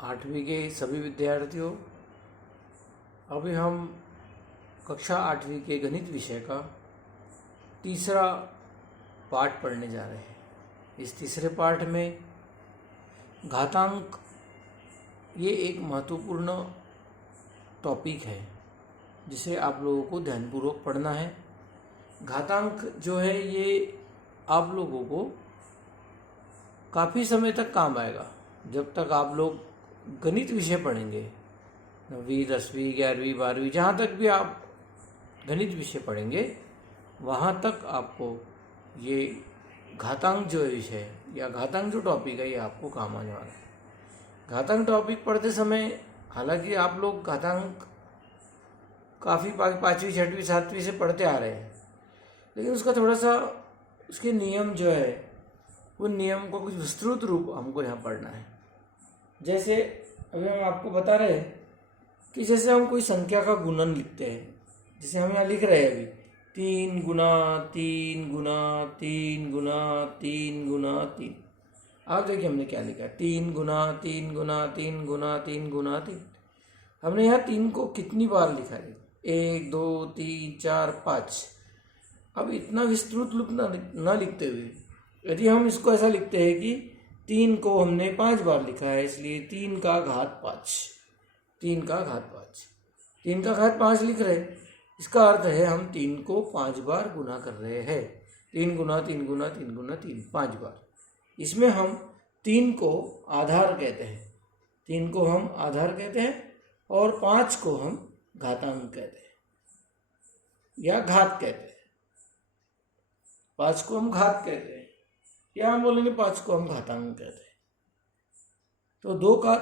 आठवीं के सभी विद्यार्थियों, अभी हम कक्षा 8वीं के गणित विषय का तीसरा पाठ पढ़ने जा रहे हैं। इस तीसरे पाठ में घातांक ये एक महत्वपूर्ण टॉपिक है जिसे आप लोगों को ध्यानपूर्वक पढ़ना है। घातांक जो है ये आप लोगों को काफ़ी समय तक काम आएगा। जब तक आप लोग गणित विषय पढ़ेंगे, 9वीं 10वीं 11वीं 12वीं, जहाँ तक भी आप गणित विषय पढ़ेंगे वहाँ तक आपको ये घातांक जो विषय या घातांक जो टॉपिक है ये आपको काम आने वाला है। घातांक टॉपिक पढ़ते समय हालांकि आप लोग घातांक काफ़ी 5वीं 6वीं 7वीं से पढ़ते आ रहे हैं, लेकिन उसका थोड़ा सा उसके नियम जो है वो नियम को कुछ विस्तृत रूप हमको यहाँ पढ़ना है। जैसे अभी हम आपको बता रहे हैं कि जैसे हम कोई संख्या का गुणन लिखते हैं, जैसे हम यहाँ लिख रहे हैं अभी 3 गुना 3 गुना 3 गुना 3 गुना 3। आप देखिए हमने क्या लिखा है, 3 गुना 3 गुना 3 गुना 3 गुना 3। हमने यहाँ 3 को कितनी बार लिखा है? 1 2 3 4 5। अब इतना विस्तृत रूप न लिखते हुए यदि हम इसको ऐसा लिखते हैं कि 3 को हमने 5 बार लिखा है, इसलिए 3 का घात 5, 3 का घात 5, 3 का घात 5 लिख रहे हैं। इसका अर्थ है हम 3 को 5 बार गुना कर रहे हैं। 3 गुना 3 गुना 3 गुना 3 5 बार। इसमें हम 3 को आधार कहते हैं, 3 को हम आधार कहते हैं और 5 को हम घातांक कहते हैं या घात कहते हैं। 5 को हम घात कहते हैं या हम बोलेंगे 5 को हम घातांक कहते हैं। तो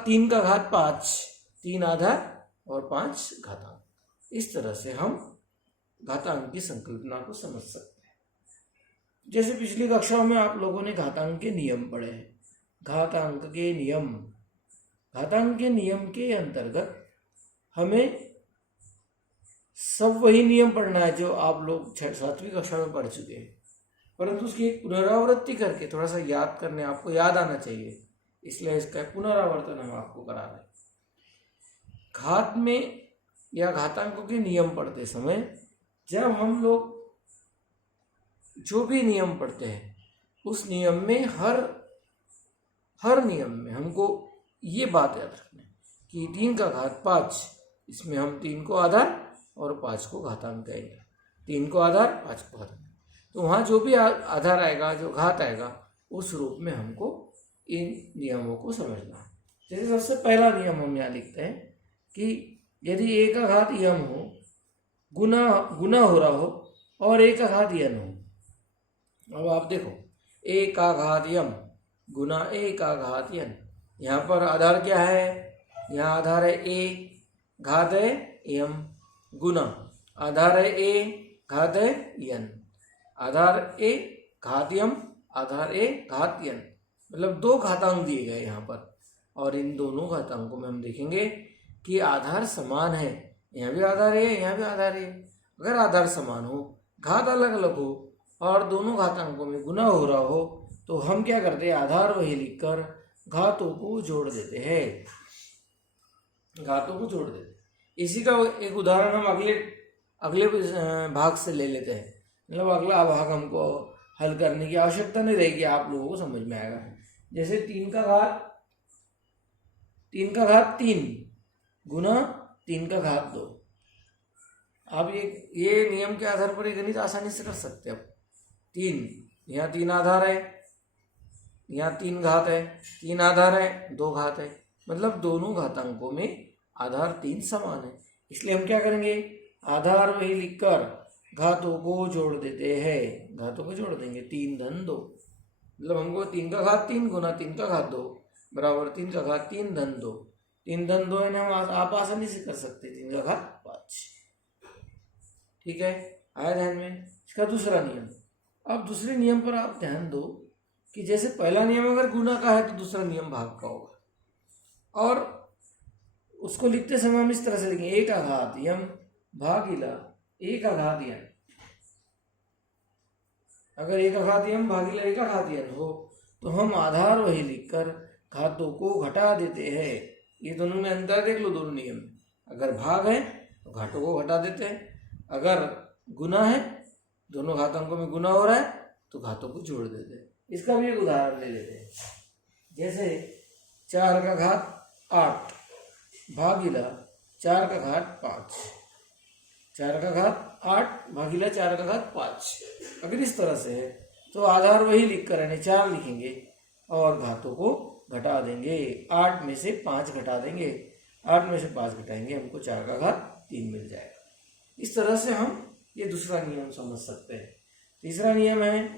3 का घात 5, 3 आधार और 5 घातांक। इस तरह से हम घातांक की संकल्पना को समझ सकते हैं। जैसे पिछली कक्षाओं में आप लोगों ने घातांक के नियम पढ़े हैं। घातांक के नियम, घातांक के नियम के अंतर्गत हमें सब वही नियम पढ़ना है जो आप लोग 7वीं कक्षा में पढ़ चुके हैं, परंतु उसकी एक पुनरावृत्ति करके थोड़ा सा याद करने, आपको याद आना चाहिए, इसलिए इसका पुनरावर्तन हम आपको करा रहे हैं। घात में या घातांकों के नियम पढ़ते समय जब हम लोग जो भी नियम पढ़ते हैं उस नियम में हर नियम में हमको ये बात याद रखना है कि 3 का घात 5, इसमें हम 3 को आधार और 5 को घातांक कहेंगे। 3 को आधार 5 को घातांक, तो वहाँ जो भी आधार आएगा, जो घात आएगा, उस रूप में हमको इन नियमों को समझना है। जैसे सबसे पहला नियम हम यहाँ लिखते हैं कि यदि a का घात m हो, गुना हो रहा हो और a का घात n हो। अब आप देखो a का घात m गुना a का घात n, यहाँ पर आधार क्या है? यहाँ आधार है a, घात है m, गुना आधार है a, घात है n। आधार a घात m, आधार a घात n, मतलब 2 घातांक दिए गए यहाँ पर। और इन दोनों घातांकों में हम देखेंगे कि आधार समान है, यहाँ भी आधार है यहाँ भी आधार है। अगर आधार समान हो, घात अलग अलग हो और दोनों घातांकों में गुना हो रहा हो, तो हम क्या करते हैं? आधार वही लिखकर घातों को जोड़ देते हैं, घातों को जोड़ देते हैं। इसी का एक उदाहरण हम अगले भाग से ले लेते हैं। मतलब अगला भाग हमको हल करने की आवश्यकता नहीं रहेगी, आप लोगों को समझ में आएगा। जैसे 3 का घात 3 गुना 3 का घात 2। आप ये नियम के आधार पर ये गणित आसानी से कर सकते हैं। अब 3, यहाँ 3 आधार है, यहाँ 3 घात है, 3 आधार है 2 घात है, मतलब दोनों घातांकों में आधार 3 समान है। इसलिए हम क्या करेंगे? आधार वही लिखकर घातों को जोड़ देते हैं, घातों को जोड़ देंगे। 3 धन 2, मतलब हमको 3 का घात 3 गुना 3 का घात 2 बराबर 3 का घात 3 धन 2। 3 धन 2 है ना, आप आसानी से कर सकते हैं 3 का घात 5। ठीक है, आया ध्यान में? इसका दूसरा नियम। अब दूसरे नियम पर आप ध्यान दो कि जैसे पहला नियम अगर गुना का है तो दूसरा नियम भाग का होगा, और उसको लिखते समय हम इस तरह से लिखेंगे, a का घात m भागीला a का घात n। अगर a का घात m भागीला a का घात n हो तो हम आधार वही लिखकर घातों को घटा देते हैं। ये दोनों में अंतर देख लो दोनों नियम में। अगर भाग है तो घातों को घटा देते हैं, अगर गुना है दोनों घातांकों में गुना हो रहा है तो घातों को जोड़ देते हैं। इसका भी एक उदाहरण ले लेते हैं। जैसे 4 का घात 8 भागीला 4 का घात 5, 4 का घात 8 भागीला 4 का घात 5। अगर इस तरह से है तो आधार वही लिख कर यानी 4 लिखेंगे और घातों को घटा देंगे। 8 में से 5 घटा देंगे, 8 में से 5 घटाएंगे, हमको 4 का घात 3 मिल जाएगा। इस तरह से हम ये दूसरा नियम समझ सकते हैं। तीसरा नियम है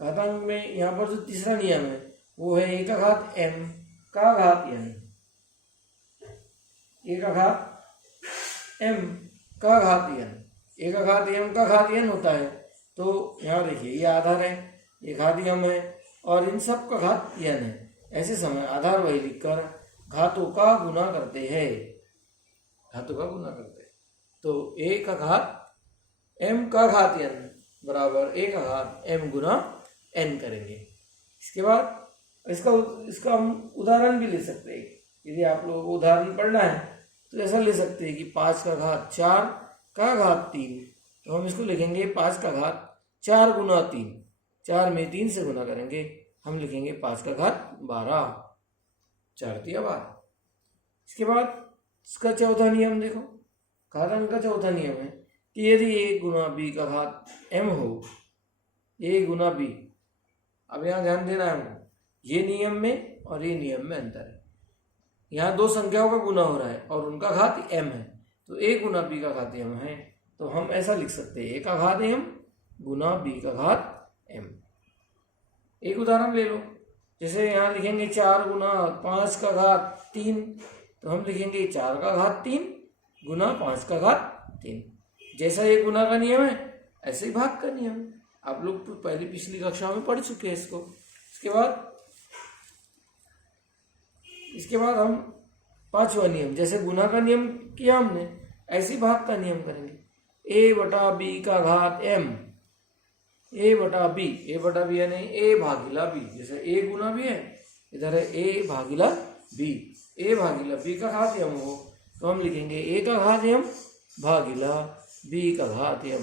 घातांक में, यहाँ पर जो तीसरा नियम है वो है a का घात m का घात n, a का घात m का घात n, a का घात m का घात n होता है। तो यहाँ देखिए ये आधार है, ये घात m है और इन सब का घात n है। ऐसे समय आधार वही लिखकर घातों का गुना करते हैं, घातों का गुना करते हैं। तो a का घात m का घात n बराबर a का घात m गुना n करेंगे। इसके बाद इसका हम उदाहरण भी ले सकते हैं। यदि आप लोगों को उदाहरण पढ़ना है तो ऐसा ले सकते हैं कि 5 का घात 4 का घात 3, तो हम इसको लिखेंगे 5 का घात 4 गुना 3, 4 में 3 से गुना करेंगे, हम लिखेंगे 5 का घात 12, 4 दिया 12। इसके बाद इसका चौथा नियम देखो, घातांक का चौथा नियम है कि यदि a गुना b का घात m हो, a गुना b। अब यहाँ ध्यान देना है हमको, ये नियम में और ये नियम में अंतर है। यहाँ दो संख्याओं का गुना हो रहा है और उनका घात m है, तो a गुना b का घात m है, तो हम ऐसा लिख सकते हैं a का घात m गुना b का घात m। एक उदाहरण ले लो, जैसे यहाँ लिखेंगे 4 गुना 5 का घात 3, तो हम लिखेंगे 4 का घात 3 गुना 5 का घात 3। जैसा ये गुना का नियम है ऐसे ही भाग का नियम है। आप लोग तो पहले पिछली कक्षा में पढ़ चुके हैं इसको। इसके बाद हम पांचवा नियम, जैसे गुना का नियम किया हमने ऐसे ही भाग का नियम करेंगे। a बटा b का घात m, a बटा b यानी a भागीला b। जैसे a गुना b है, इधर है a भागीला b, a भागीला b का घात m हो तो हम लिखेंगे a का घात m भागीला b का घात m।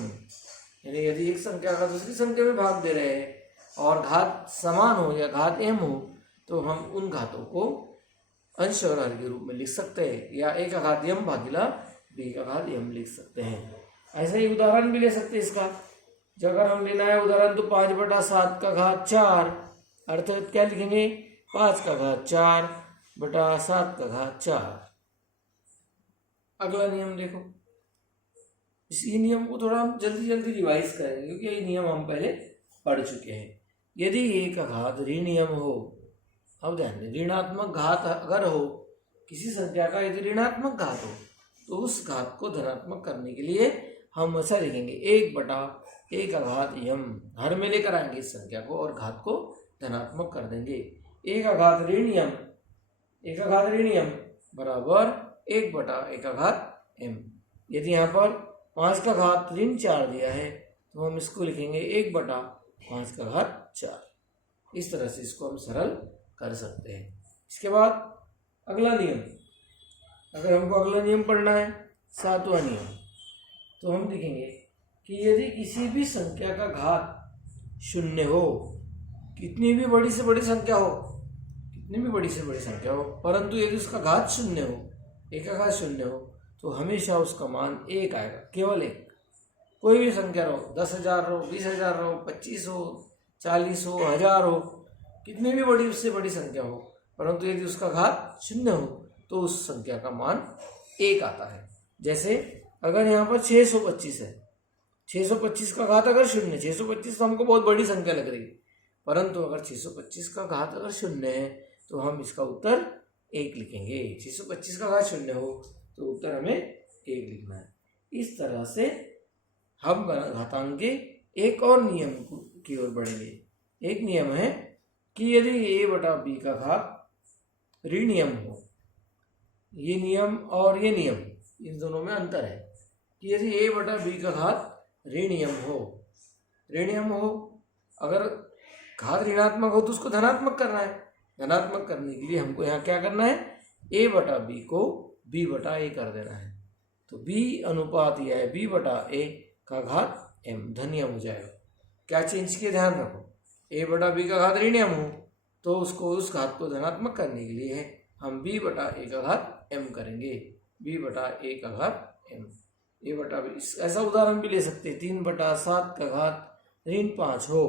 यानी यदि एक संख्या का दूसरी संख्या में भाग दे रहे हैं और घात समान हो या घात m हो तो हम उन घातों को अंश और हर के रूप में लिख सकते हैं, या a का घात m भागीला b का घात m लिख सकते हैं। ऐसे ही उदाहरण भी ले सकते हैं इसका। जो अगर हम लेना है उदाहरण तो 5 बटा 7 का घात 4, अर्थात क्या लिखेंगे 5 का घात 4 बटा 7 का घात 4। अगला नियम देखो, इसी नियम को थोड़ा हम जल्दी जल्दी रिवाइज करेंगे क्योंकि ये नियम हम पहले पढ़ चुके हैं। यदि a का घात ऋणात्मक हो, अब ध्यान दें ऋणात्मक घात अगर हो, किसी संख्या का यदि ऋणात्मक घात हो तो उस घात को धनात्मक करने के लिए हम ऐसा लिखेंगे 1 बटा a का घात m, हर में लेकर आएंगे इस संख्या को और घात को धनात्मक कर देंगे। a का घात ऋण m बराबर 1 बटा a का घात m। यदि यहाँ पर 5 का घात ऋण 4 दिया है तो हम इसको लिखेंगे 1 बटा 5 का घात 4। इस तरह से इसको हम सरल कर सकते हैं। इसके बाद अगला नियम, अगर हमको अगला नियम पढ़ना है 7वां नियम, तो हम लिखेंगे कि यदि किसी भी संख्या का घात 0 हो, कितनी भी बड़ी से बड़ी संख्या हो, परंतु यदि उसका घात 0 हो, a का घात 0 हो, तो हमेशा उसका मान 1 आएगा, केवल 1। कोई भी संख्या रहो, 10,000 हो, 20,000 हो, 25 हो, 40 हो, 1000 हो, कितनी भी बड़ी उससे बड़ी संख्या हो, परंतु यदि उसका घात 0 हो तो उस संख्या का मान 1 आता है। जैसे अगर यहाँ पर 625 है, 625 का घात अगर 0, 625 तो हमको बहुत बड़ी संख्या लग रही है, परंतु अगर 625 का घात अगर 0 है तो हम इसका उत्तर 1 लिखेंगे। 625 का घात 0 हो तो उत्तर हमें 1 लिखना है। इस तरह से हम घातांक के एक और नियम की ओर बढ़ेंगे। एक नियम है कि यदि a बटा b का घात ऋण हो, ये नियम और ये नियम इन दोनों में अंतर है कि यदि a बटा b का घात ऋण हो, अगर घात ऋणात्मक हो तो उसको धनात्मक करना है। धनात्मक करने के लिए हमको यहाँ क्या करना है, a बटा b को b बटा a कर देना है। तो b अनुपात यह है b बटा a का घात m, धन m हो जाएगा। क्या चेंज किए, ध्यान रखो, a बटा b का घात ऋण m हो तो उसको उस घात को धनात्मक करने के लिए हम b बटा a का घात m करेंगे, b बटा a का घात m, a बटा b। ऐसा उदाहरण भी ले सकते हैं, 3/7 का घात ऋण 5 हो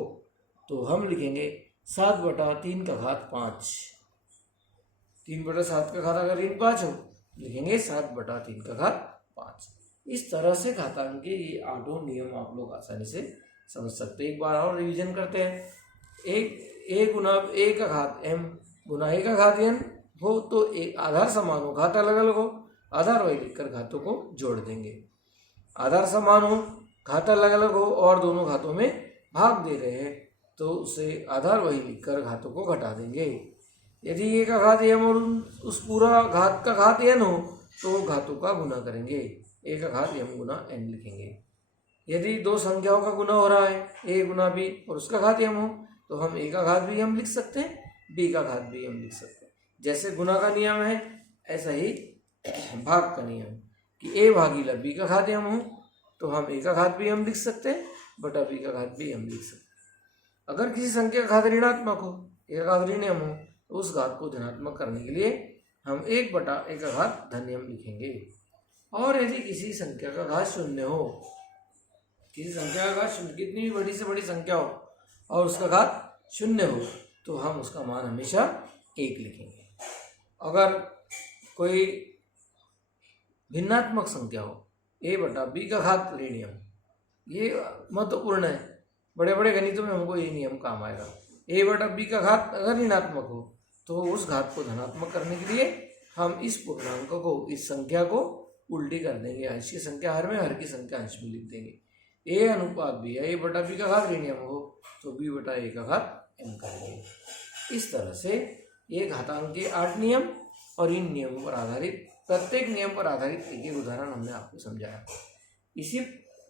तो हम लिखेंगे 7/3 का घात 5। 3/7 का घात अगर ऋण 5 हो लिखेंगे 7/3 का घात 5। इस तरह से घातांक के ये 8 नियम आप लोग आसानी से समझ सकते हैं। एक बार और रिवीजन करते हैं। एक गुना a का घात m गुना a का घात n हो तो एक आधार समान हो, घात अलग अलग हो, आधार वही लिखकर घातों को जोड़ देंगे। आधार समान हो, घात अलग अलग हो और दोनों घातों में भाग दे रहे हैं तो उसे आधार वही लिखकर घातों को घटा देंगे। यदि a का घात m और उस पूरा घात का घात n हो तो घातों का गुना करेंगे, a का घात m गुना n लिखेंगे। यदि दो संख्याओं का गुना हो रहा है a गुना b और उसका घात m हो तो हम a का घात भी m लिख सकते हैं, b का घात भी m लिख सकते हैं। जैसे गुना का नियम है ऐसा ही भाग का नियम कि a भागीला b का घात m हो तो हम a का घात भी m लिख सकते हैं बटा b का घात भी m लिख सकते हैं। अगर किसी संख्या का घात ऋणात्मक हो, a का घात ऋण m हो तो उस घात को धनात्मक करने के लिए हम 1 बटा a का घात धन m लिखेंगे। और यदि किसी संख्या का घात शून्य हो, किसी संख्या का घात शून्य, कितनी भी बड़ी से बड़ी संख्या हो और उसका घात शून्य हो तो हम उसका मान हमेशा 1 लिखेंगे। अगर कोई भिन्नात्मक संख्या हो a बटा b का घात ऋण m, ये महत्वपूर्ण है, बड़े बड़े गणितों में हमको ये नियम काम आएगा। a बटा b का घात अगर ऋणात्मक हो तो उस घात को धनात्मक करने के लिए हम इस पूर्णांक को, इस संख्या को उल्टी कर देंगे, अंश की संख्या हर में, हर की संख्या अंश में लिख देंगे। a अनुपात b है, a बटा b का घात ऋण m हो तो b बटा a का घात m करेंगे। इस तरह से ये घातांक के 8 नियम और इन नियमों पर आधारित, प्रत्येक नियम पर आधारित एक एक उदाहरण हमने आपको समझाया।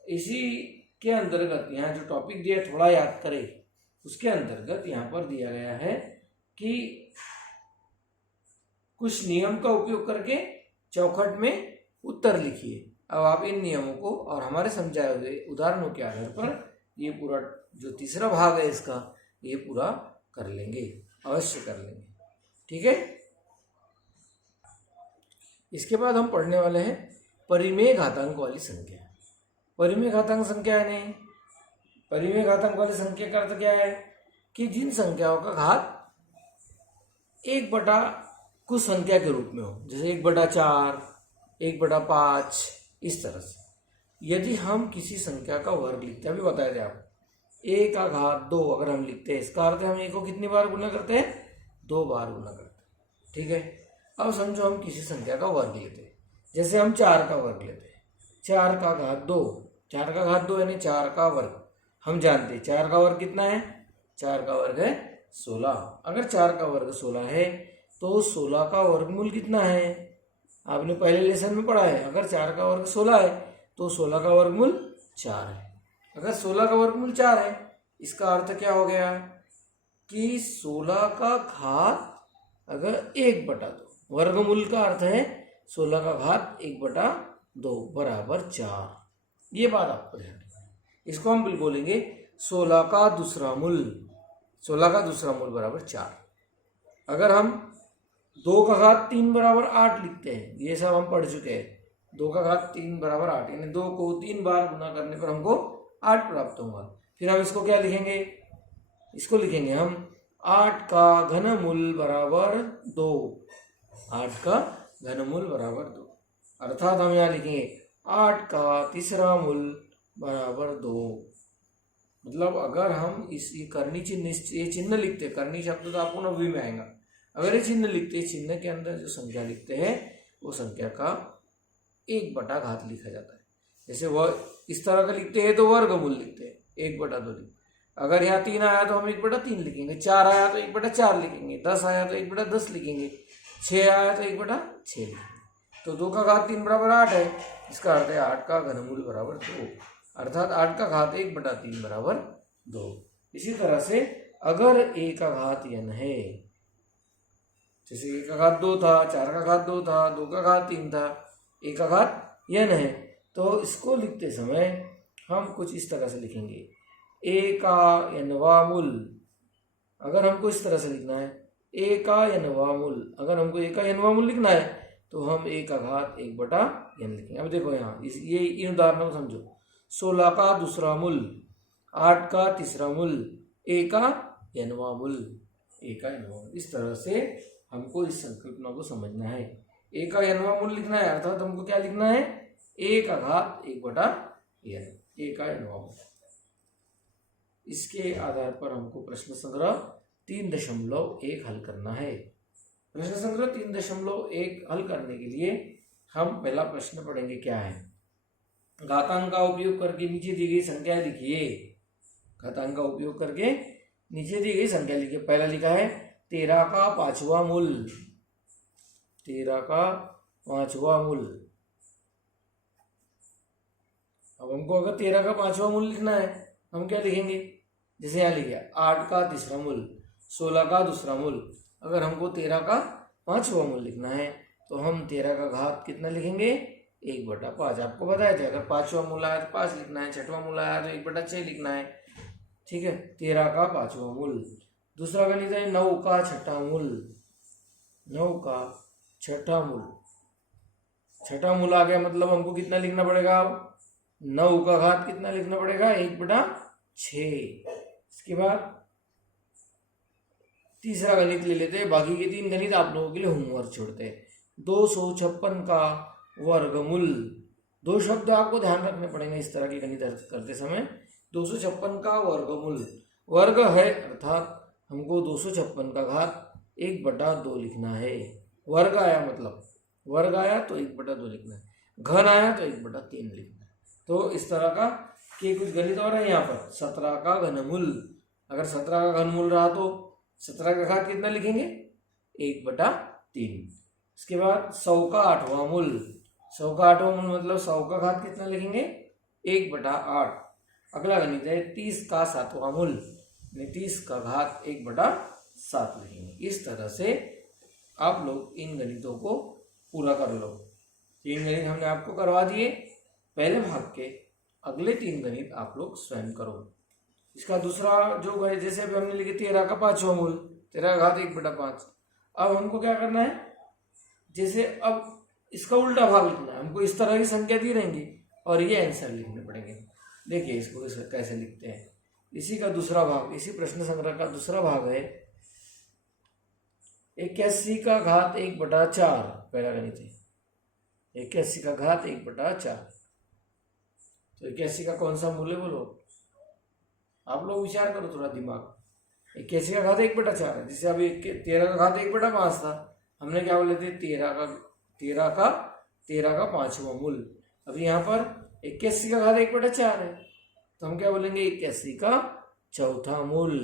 इसी के अंतर्गत यहाँ जो टॉपिक दिया थोड़ा याद करें, उसके अंतर्गत यहाँ पर दिया गया है कि कुछ नियम का उपयोग करके चौखट में उत्तर लिखिए। अब आप इन नियमों को और हमारे समझाए हुए उदाहरणों के आधार पर ये पूरा जो तीसरा भाग है इसका ये पूरा कर लेंगे, अवश्य कर लेंगे, ठीक है। इसके बाद हम पढ़ने वाले हैं परिमेय घातांक वाली संख्या। परिमेय घातांक संख्या यानी, परिमेय घातांक वाली संख्या का अर्थ क्या है कि जिन संख्याओं का घात 1 बटा कुछ संख्या के रूप में हो, जैसे 1/4, 1/5, इस तरह से। यदि हम किसी संख्या का वर्ग लिखते हैं, अभी बताए थे आप, a का घात 2 अगर हम लिखते हैं, इसका अर्थ है हम a को कितनी बार गुना करते हैं, 2 बार गुना करते हैं, ठीक है। अब समझो हम किसी संख्या का वर्ग लेते हैं, जैसे हम 4 का वर्ग लेते हैं, 4 का घात 2, 4 का घात 2 यानी 4 का वर्ग। हम जानते हैं 4 का वर्ग कितना है, 4 का वर्ग है 16। अगर 4 का वर्ग 16 है तो 16 का वर्गमूल कितना है, आपने पहले लेसन में पढ़ा है। अगर 4 का वर्ग 16 है तो 16 का वर्गमूल 4 है। अगर 16 का वर्गमूल 4 है, इसका अर्थ क्या हो गया कि 16 का घात अगर 1/2, वर्गमूल का अर्थ है 16 का घात 1/2 बराबर 4। ये बात आपको ध्यान रखना है। इसको हम बोलेंगे 16 का दूसरा मूल, 16 का दूसरा मूल बराबर 4। अगर हम 2 का घात 3 बराबर 8 लिखते हैं, ये सब हम पढ़ चुके हैं, 2 का घात 3 बराबर 8 यानी 2 को 3 बार गुना करने पर हमको 8 प्राप्त होगा। फिर हम इसको क्या लिखेंगे, इसको लिखेंगे हम 8 का घनमूल बराबर 2, 8 का घनमूल बराबर 2, अर्थात हम यहाँ लिखेंगे 8 का तीसरा मूल बराबर 2। मतलब अगर हम इस करनी चिन्ह, ये चिन्ह लिखते, करनी शब्द तो आपको 9वीं में आएगा, अगर ये चिन्ह लिखते, चिन्ह के अंदर जो संख्या लिखते हैं वो संख्या का 1 बटा घात लिखा जाता है। जैसे वह इस तरह का लिखते हैं तो वर्गमूल लिखते हैं, 1/2 लिखते। अगर यहाँ 3 आया तो हम 1/3 लिखेंगे, 4 आया तो 1/4 लिखेंगे, 10 आया तो 1/10 लिखेंगे, 6 आया तो 1/6 लिखेंगे। तो 2 का घात 3 बराबर 8 है, इसका अर्थ है 8 का घनमूल बराबर 2, अर्थात 8 का घात 1/3 बराबर 2। इसी तरह से अगर a का घात n है जैसे 1 का घात 2 था, 4 का घात 2 था, 2 का घात 3 था, 1 का घात n है। तो इसको लिखते समय हम कुछ इस तरह से लिखेंगे, a का nवां मूल। अगर हमको इस तरह से लिखना है a का nवां मूल, अगर हमको a का nवां मूल लिखना है तो हम a का घात 1/n लिखेंगे। अब देखो यहाँ ये इन उदाहरणों को समझो। 16 का दूसरा मूल, 8 का तीसरा मूल, a का nवां मूल, a का nवां मूल। इस तरह से हमको इस संकल्पना को समझना है। a का nवां मूल लिखना है, अर्थात हमको क्या लिखना है, a का घात 1/n, a का nवां मूल। इसके आधार पर हमको प्रश्न संग्रह 3.1 हल करना है। प्रश्न संग्रह 3.1 हल करने के लिए हम पहला प्रश्न पढ़ेंगे, क्या है, घातांक का उपयोग करके नीचे दी गई संख्या लिखिए। घातांक का उपयोग करके नीचे दी गई संख्या लिखिए। पहला लिखा है 13 का 5वां मूल, 13 का 5वां मूल। अब हमको अगर 13 का 5वां मूल लिखना है हम क्या लिखेंगे, जैसे यहाँ लिखा 8 का तीसरा मूल, 16 का दूसरा मूल। अगर हमको 13 का 5वां मूल लिखना है तो हम 13 का घात कितना लिखेंगे, 1/5। आपको बताया था अगर 5वां मूल आया तो 5 लिखना है, 6वां मूल आया तो 1/6 लिखना है। ठीक है, 13 का 5वां मूल। दूसरा गणित है 9 का 6ठा मूल, 9 का 6ठा मूल। 6ठा मूल आ गया मतलब हमको कितना लिखना पड़ेगा, 9 का घात कितना लिखना पड़ेगा, 1/6। इसके बाद तीसरा गणित ले लेते हैं। बाकी के 3 गणित आप लोगों के लिए होमवर्क छोड़ते हैं। 256 का वर्गमूल। 2 शब्द आपको ध्यान रखने पड़ेंगे इस तरह के गणित करते समय। 256 का वर्गमूल, वर्ग है अर्थात हमको 256 का घात 1/2 लिखना है। वर्ग आया मतलब वर्ग आया तो 1/2 लिखना है, घन आया तो 1/3 लिखना है। तो इस तरह का के कुछ गणित और है यहाँ पर। 17 का घनमूल, अगर 17 का घनमूल रहा तो 17 का घात कितना लिखेंगे, 1/3। इसके बाद 100 का 8वां मूल, 100 का 8वां मूल मतलब 100 का घात कितना लिखेंगे, 1/8। अगला गणित है 30 का 7वां मूल, 30 का घात 1/7 लिखेंगे। इस तरह से आप लोग इन गणितों को पूरा कर लो। 3 गणित हमने आपको करवा दिए पहले भाग के, अगले 3 गणित आप लोग स्वयं करो। इसका दूसरा जो गणित, जैसे अभी हमने लिखे 13 का 5वां मूल, 13 का घात 1/5। अब हमको क्या करना है, जैसे अब इसका उल्टा भाग लिखना है। हमको इस तरह की संख्या दी रहेंगी और ये आंसर लिखने पड़ेंगे। देखिए इसको कैसे लिखते हैं। इसी का दूसरा भाग, इसी प्रश्न संग्रह का दूसरा भाग है 81 का घात 1/4। पहला गणित है 81 का घात 1/4। तो 81 का कौन सा मूल है बोलो, आप लोग विचार करो थोड़ा दिमाग। 81 का घात 1/4 है। जैसे अभी 13 का घात 1/5 था, हमने क्या बोले थे, 13 का 5वां मूल। अभी यहाँ पर 81 का घात 1/4 है तो हम क्या बोलेंगे, 81 का चौथा मूल,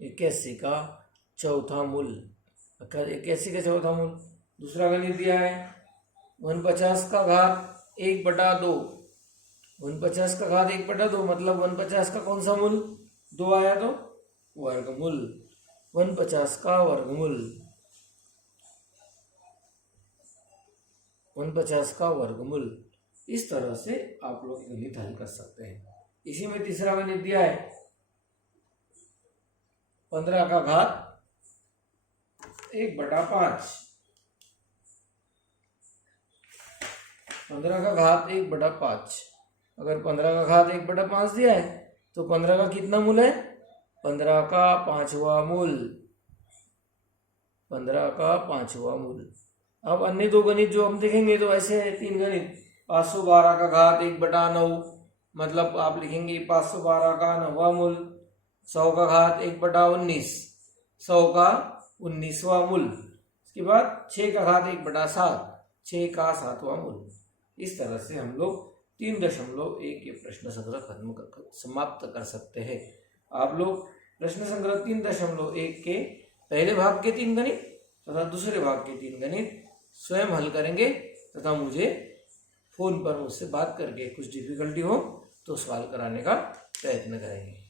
81 का चौथा मूल, 81 का चौथा मूल। दूसरा गणित दिया है 49 का घात 1/2। 49 का घात 1/2 मतलब 49 का कौन सा मूल, 2 आया तो वर्गमूल, 49 का वर्गमूल, 49 का वर्गमूल। इस तरह से आप लोग गणित हल कर सकते हैं। इसी में तीसरा गणित दिया है 15 का घात 1/5। 15 का घात 1/5। अगर 15 का घात 1/5 दिया है तो 15 का कितना मूल है, 15 का 5वां मूल, 15 का 5वां मूल। अब अन्य 2 गणित जो हम देखेंगे तो ऐसे है 3 गणित। 512 का घात 1/9 मतलब आप लिखेंगे 512 का 9वां मूल। 100 का घात 1/19, 100 का 19वां मूल। इसके बाद 6 का घात 1/7, 6 का 7वां मूल। इस तरह से हम लोग 3.1 के प्रश्न संग्रह समाप्त कर सकते हैं। आप लोग प्रश्न संग्रह 3.1 के पहले भाग के 3 गणित तथा दूसरे भाग के 3 गणित स्वयं हल करेंगे तथा मुझे फोन पर मुझसे बात करके कुछ डिफिकल्टी हो तो सवाल कराने का प्रयत्न करेंगे।